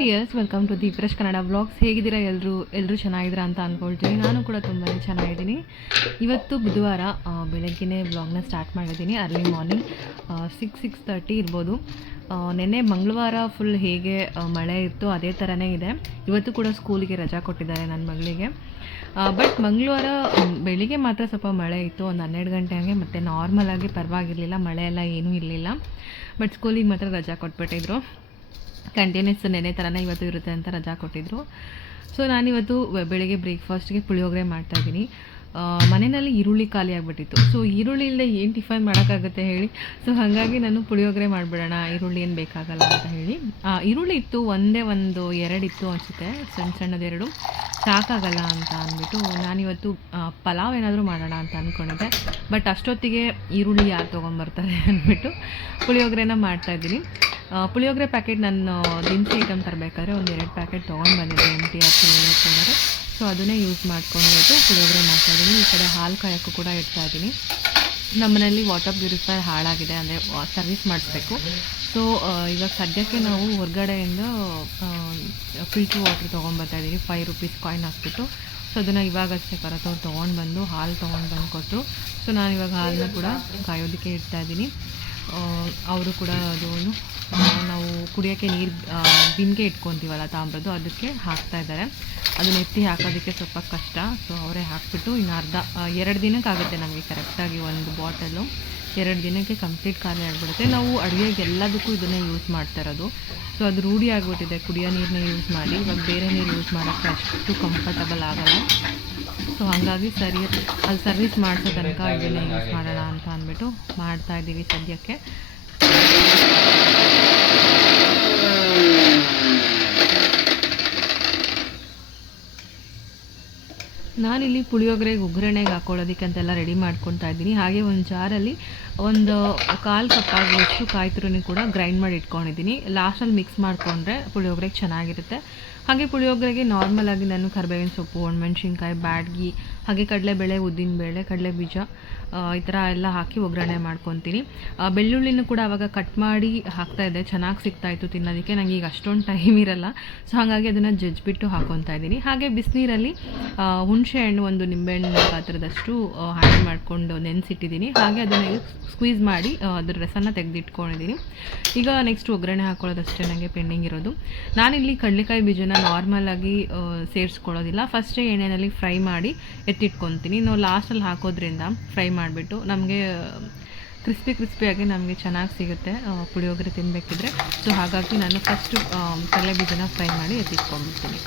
Dears, welcome to the fresh Kannada vlogs. ಹೇಗಿದ್ದೀರಾ ಎಲ್ಲರೂ ಚೆನ್ನಾಗಿದ್ದೀರಾ ಅಂತ ಅಂದ್ಕೊಳ್ತೀನಿ. ನಾನು ಕೂಡ ತುಂಬಾ ಚೆನ್ನಾಗಿದ್ದೀನಿ. ಇವತ್ತು ಬುಧವಾರ ಬೆಳಗ್ಗೆನೇ ವ್ಲಾಗ್ನ ಸ್ಟಾರ್ಟ್ ಮಾಡಿದ್ದೀನಿ. ಅರ್ಲಿ ಮಾರ್ನಿಂಗ್ 6:30 ಇರ್ಬೋದು. ನೆನ್ನೆ ಮಂಗಳವಾರ ಫುಲ್ ಹೇಗೆ ಮಳೆ ಇತ್ತು ಅದೇ ಥರನೇ ಇದೆ. ಇವತ್ತು ಕೂಡ ಸ್ಕೂಲಿಗೆ ರಜಾ ಕೊಟ್ಟಿದ್ದಾರೆ ನನ್ನ ಮಗಳಿಗೆ. ಬಟ್ ಮಂಗಳವಾರ ಬೆಳಿಗ್ಗೆ ಮಾತ್ರ ಸ್ವಲ್ಪ ಮಳೆ ಇತ್ತು, ಒಂದು 12 ಗಂಟೆ ಹಾಗೆ. ಮತ್ತು ನಾರ್ಮಲಾಗಿ ಪರವಾಗಿರಲಿಲ್ಲ, ಮಳೆ ಎಲ್ಲ ಏನೂ ಇರಲಿಲ್ಲ. ಬಟ್ ಸ್ಕೂಲಿಗೆ ಮಾತ್ರ ರಜಾ ಕೊಟ್ಬಿಟ್ಟಿದ್ರು. ಕಂಟಿನ್ಯೂಸ್ ನೆನೆ ಥರನೇ ಇವತ್ತು ಇರುತ್ತೆ ಅಂತ ರಜಾ ಕೊಟ್ಟಿದ್ರು. ಸೊ ನಾನಿವತ್ತು ಬೆಳಿಗ್ಗೆ ಬ್ರೇಕ್ಫಾಸ್ಟ್ಗೆ ಪುಳಿಯೋಗರೆ ಮಾಡ್ತಾಯಿದ್ದೀನಿ. ಮನೆಯಲ್ಲಿ ಈರುಳ್ಳಿ ಖಾಲಿ ಆಗಿಬಿಟ್ಟಿತ್ತು. ಸೊ ಈರುಳ್ಳಿ ಇಲ್ಲದೆ ಏನು ಟಿಫನ್ ಮಾಡೋಕ್ಕಾಗುತ್ತೆ ಹೇಳಿ. ಸೊ ಹಾಗಾಗಿ ನಾನು ಪುಳಿಯೋಗರೆ ಮಾಡಿಬಿಡೋಣ, ಈರುಳ್ಳಿ ಏನು ಬೇಕಾಗಲ್ಲ ಅಂತ ಹೇಳಿ. ಈರುಳ್ಳಿ ಇತ್ತು, ಎರಡು ಇತ್ತು ಅನಿಸುತ್ತೆ, ಸಣ್ಣದೆರಡು ಸಾಕಾಗಲ್ಲ ಅಂತ ಅಂದ್ಬಿಟ್ಟು ನಾನಿವತ್ತು ಪಲಾವ್ ಏನಾದರೂ ಮಾಡೋಣ ಅಂತ ಅಂದ್ಕೊಂಡಿದ್ದೆ. ಬಟ್ ಅಷ್ಟೊತ್ತಿಗೆ ಈರುಳ್ಳಿ ಯಾರು ತೊಗೊಂಬರ್ತಾರೆ ಅಂದ್ಬಿಟ್ಟು ಪುಳಿಯೋಗರೆನ ಮಾಡ್ತಾಯಿದ್ದೀನಿ. ಪುಳಿಯೋಗರೆ ಪ್ಯಾಕೆಟ್ ನಾನು ದಿನಸಿ ಐಟಮ್ ತರಬೇಕಾದ್ರೆ 2 ಪ್ಯಾಕೆಟ್ ತೊಗೊಂಡು ಬಂದಿದ್ದೆ, MTR ಪೌಡರು. ಸೊ ಅದನ್ನೇ ಯೂಸ್ ಮಾಡ್ಕೊಂಡು ಇವತ್ತು ಪುಳಿಯೋಗರೆ ಮಾಡ್ತಾಯಿದ್ದೀನಿ. ಈ ಕಡೆ ಹಾಲು ಕಾಯೋಕ್ಕೂ ಕೂಡ ಇಡ್ತಾಯಿದ್ದೀನಿ. ನಮ್ಮನೇಲಿ ವಾಟರ್ ಪ್ಯೂರಿಫೈಯರ್ ಹಾಳಾಗಿದೆ, ಅಂದರೆ ಸರ್ವಿಸ್ ಮಾಡಿಸ್ಬೇಕು. ಸೊ ಇವಾಗ ಸದ್ಯಕ್ಕೆ ನಾವು ಹೊರಗಡೆಯಿಂದ ಫಿಲ್ಟ್ರ್ ವಾಟ್ರ್ ತೊಗೊಂಬರ್ತಾಯಿದ್ದೀವಿ, 5 ರೂಪೀಸ್ ಕಾಯಿನ್ ಹಾಕ್ಬಿಟ್ಟು. ಸೊ ಅದನ್ನು ಇವಾಗಷ್ಟೇ ಕರತವ್ರು ತೊಗೊಂಡು ಬಂದು ಹಾಲು ತೊಗೊಂಡು ಬಂದು ಕೊಟ್ಟರು. ಸೊ ನಾನು ಇವಾಗ ಹಾಲನ್ನ ಕೂಡ ಕಾಯೋದಕ್ಕೆ ಇಡ್ತಾಯಿದ್ದೀನಿ. ಅವರು ಕೂಡ ಅದು ನಾವು ಕುಡಿಯೋಕ್ಕೆ ನೀರು ಬಿನ್ಗೆ ಇಟ್ಕೊತೀವಲ್ಲ ತಾಮ್ರದ್ದು, ಅದಕ್ಕೆ ಹಾಕ್ತಾಯಿದ್ದಾರೆ. ಅದನ್ನ ಎತ್ತಿ ಹಾಕೋದಕ್ಕೆ ಸ್ವಲ್ಪ ಕಷ್ಟ. ಸೊ ಅವರೇ ಹಾಕ್ಬಿಟ್ಟು ಇನ್ನು 2 ದಿನಕ್ಕಾಗುತ್ತೆ ನಮಗೆ ಕರೆಕ್ಟಾಗಿ ಒಂದು ಬಾಟಲು. 2 ದಿನಕ್ಕೆ ಕಂಪ್ಲೀಟ್ ಖಾಲಿ ಆಗಿಬಿಡುತ್ತೆ. ನಾವು ಅಡುಗೆಗೆ ಎಲ್ಲದಕ್ಕೂ ಇದನ್ನೇ ಯೂಸ್ ಮಾಡ್ತಾ ಇರೋದು. ಸೊ ಅದು ರೂಢಿ ಆಗಿಬಿಟ್ಟಿದೆ, ಕುಡಿಯೋ ನೀರನ್ನೇ ಯೂಸ್ ಮಾಡಿ. ಇವಾಗ ಬೇರೆ ನೀರು ಯೂಸ್ ಮಾಡೋಕ್ಕೆ ಅಷ್ಟು ಕಂಫರ್ಟಬಲ್ ಆಗೋಲ್ಲ. ಸೊ ಹಾಗಾಗಿ ಅಲ್ಲಿ ಸರ್ವಿಸ್ ಮಾಡಿಸೋ ತನಕ ಇದನ್ನೇ ಯೂಸ್ ಮಾಡೋಣ ಅಂತ ಅಂದ್ಬಿಟ್ಟು ಮಾಡ್ತಾಯಿದ್ದೀವಿ ಸದ್ಯಕ್ಕೆ. ನಾನಿಲ್ಲಿ ಪುಳಿಯೋಗರೆಗೆ ಒಗ್ಗರಣೆಗೆ ಹಾಕ್ಕೊಳ್ಳೋದಕ್ಕೆ ಅಂತೆಲ್ಲ ರೆಡಿ ಮಾಡ್ಕೊತಾ ಇದ್ದೀನಿ. ಹಾಗೆ ಒಂದು ಜಾರಲ್ಲಿ 1/4 ಕಪ್ ಆಗುವಷ್ಟು ಕಾಯಿ ತುರಿನೂ ಕೂಡ ಗ್ರೈಂಡ್ ಮಾಡಿ ಇಟ್ಕೊಂಡಿದ್ದೀನಿ. ಲಾಸ್ಟಲ್ಲಿ ಮಿಕ್ಸ್ ಮಾಡಿಕೊಂಡ್ರೆ ಪುಳಿಯೋಗರೆಗೆ ಚೆನ್ನಾಗಿರುತ್ತೆ. ಹಾಗೆ ಪುಳಿಯೋಗರೆಗೆ ನಾರ್ಮಲಾಗಿ ನಾನು ಕರಿಬೇವಿನ ಸೊಪ್ಪು, ಒಣಮೆಣ್ಸಿನ್ಕಾಯಿ, ಬ್ಯಾಡಗಿ, ಹಾಗೆ ಕಡಲೆಬೇಳೆ, ಉದ್ದಿನಬೇಳೆ, ಕಡಲೆಬೀಜ ಈ ಥರ ಎಲ್ಲ ಹಾಕಿ ಒಗ್ಗರಣೆ ಮಾಡ್ಕೊತೀನಿ. ಬೆಳ್ಳುಳ್ಳಿನೂ ಕೂಡ ಆವಾಗ ಕಟ್ ಮಾಡಿ ಹಾಕ್ತಾಯಿದ್ದೆ, ಚೆನ್ನಾಗಿ ಸಿಗ್ತಾಯಿತ್ತು ತಿನ್ನೋದಕ್ಕೆ. ನನಗೆ ಈಗ ಅಷ್ಟೊಂದು ಟೈಮ್ ಇರಲ್ಲ. ಸೊ ಹಾಗಾಗಿ ಅದನ್ನು ಜಜ್ಜಿಬಿಟ್ಟು ಹಾಕ್ಕೊತಾ ಇದ್ದೀನಿ. ಹಾಗೆ ಬಿಸಿನೀರಲ್ಲಿ ಹುಣಸೆ ಹಣ್ಣು, 1 ನಿಂಬೆಹಣ್ಣು ಪಾತ್ರದಷ್ಟು ಹಣ್ಣು ಮಾಡಿಕೊಂಡು ನೆನೆಸಿಟ್ಟಿದ್ದೀನಿ. ಹಾಗೆ ಅದನ್ನು ಸ್ಕ್ವೀಸ್ ಮಾಡಿ ಅದ್ರ ರಸನ ತೆಗೆದಿಟ್ಕೊಂಡಿದ್ದೀನಿ. ಈಗ ನೆಕ್ಸ್ಟ್ ಒಗ್ಗರಣೆ ಹಾಕ್ಕೊಳ್ಳೋದಷ್ಟೇ ನನಗೆ ಪೆಂಡಿಂಗ್ ಇರೋದು. ನಾನಿಲ್ಲಿ ಕಡಲೆಕಾಯಿ ಬೀಜನ ನಾರ್ಮಲಾಗಿ ಸೇರಿಸ್ಕೊಳ್ಳೋದಿಲ್ಲ, ಫಸ್ಟೇ ಎಣ್ಣೆಯಲ್ಲಿ ಫ್ರೈ ಮಾಡಿ ಎತ್ತಿಟ್ಕೊತೀನಿ. ನಾವು ಲಾಸ್ಟಲ್ಲಿ ಹಾಕೋದ್ರಿಂದ ಫ್ರೈ ಮಾಡಿಬಿಟ್ಟು ನಮಗೆ ಕ್ರಿಸ್ಪಿಯಾಗಿ ನಮಗೆ ಚೆನ್ನಾಗಿ ಸಿಗುತ್ತೆ ಪುಳಿಯೋಗರೆ ತಿನ್ನಬೇಕಿದ್ರೆ. ಸೊ ಹಾಗಾಗಿ ನಾನು ಫಸ್ಟು ಕಡಲೆ ಬೀಜನ ಫ್ರೈ ಮಾಡಿ ಎತ್ತಿಟ್ಕೊಂಡ್ಬಿಡ್ತೀನಿ.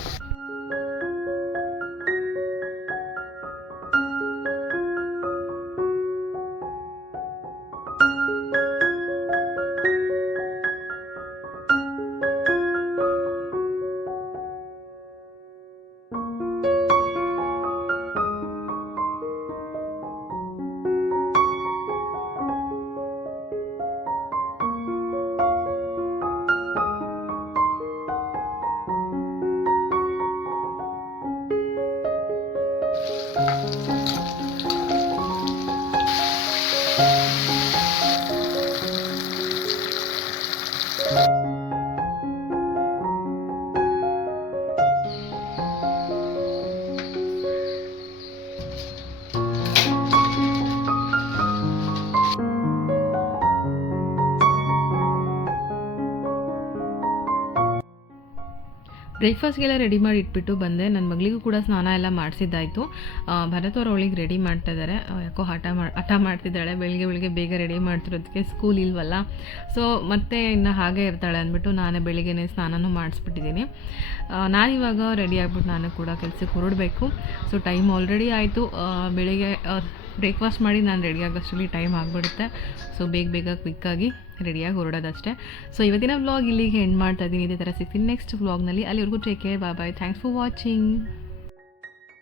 ಬ್ರೇಕ್ಫಾಸ್ಟ್ಗೆಲ್ಲ ರೆಡಿ ಮಾಡಿ ಇಟ್ಬಿಟ್ಟು ಬಂದೆ. ನನ್ನ ಮಗಳಿಗೂ ಕೂಡ ಸ್ನಾನ ಎಲ್ಲ ಮಾಡಿಸಿದ್ದಾಯಿತು. ಭರತ್ ಅವ್ರು ಅವಳಿಗೆ ರೆಡಿ ಮಾಡ್ತಾಯಿದ್ದಾರೆ. ಯಾಕೋ ಹಠ ಮಾಡ್ತಿದ್ದಾಳೆ, ಬೆಳಿಗ್ಗೆ ಬೇಗ ರೆಡಿ ಮಾಡ್ತಿರೋದಕ್ಕೆ, ಸ್ಕೂಲ್ ಇಲ್ವಲ್ಲ. ಸೊ ಮತ್ತೆ ಇನ್ನು ಹಾಗೆ ಇರ್ತಾಳೆ ಅಂದ್ಬಿಟ್ಟು ನಾನೇ ಬೆಳಿಗ್ಗೆನೇ ಸ್ನಾನನೂ ಮಾಡಿಸ್ಬಿಟ್ಟಿದ್ದೀನಿ. ನಾನಿವಾಗ ರೆಡಿ ಆಗಿಬಿಟ್ಟು ನಾನು ಕೂಡ ಕೆಲಸಕ್ಕೆ ಹೊರಡಬೇಕು. ಸೊ ಟೈಮ್ ಆಲ್ರೆಡಿ ಆಯಿತು. ಬೆಳಿಗ್ಗೆ ಬ್ರೇಕ್ಫಾಸ್ಟ್ ಮಾಡಿ ನಾನು ರೆಡಿ ಆಗೋಷ್ಟರಲ್ಲಿ ಟೈಮ್ ಆಗಿಬಿಡುತ್ತೆ. ಸೊ ಬೇಗ ಕ್ವಿಕ್ಕಾಗಿ ರೆಡಿಯಾಗಿ ಹೊರಡೋದಷ್ಟೇ. ಸೊ ಇವತ್ತಿನ ವ್ಲಾಗ್ ಇಲ್ಲಿಗೆ ಎಂಡ್ ಮಾಡ್ತಾ ಇದ್ದೀನಿ. ಇದೇ ಥರ ಸಿಗ್ತೀನಿ ನೆಕ್ಸ್ಟ್ ವ್ಲಾಗ್ನಲ್ಲಿ. ಅಲ್ಲಿವರೆಗೂ take care, bye. Thanks for watching.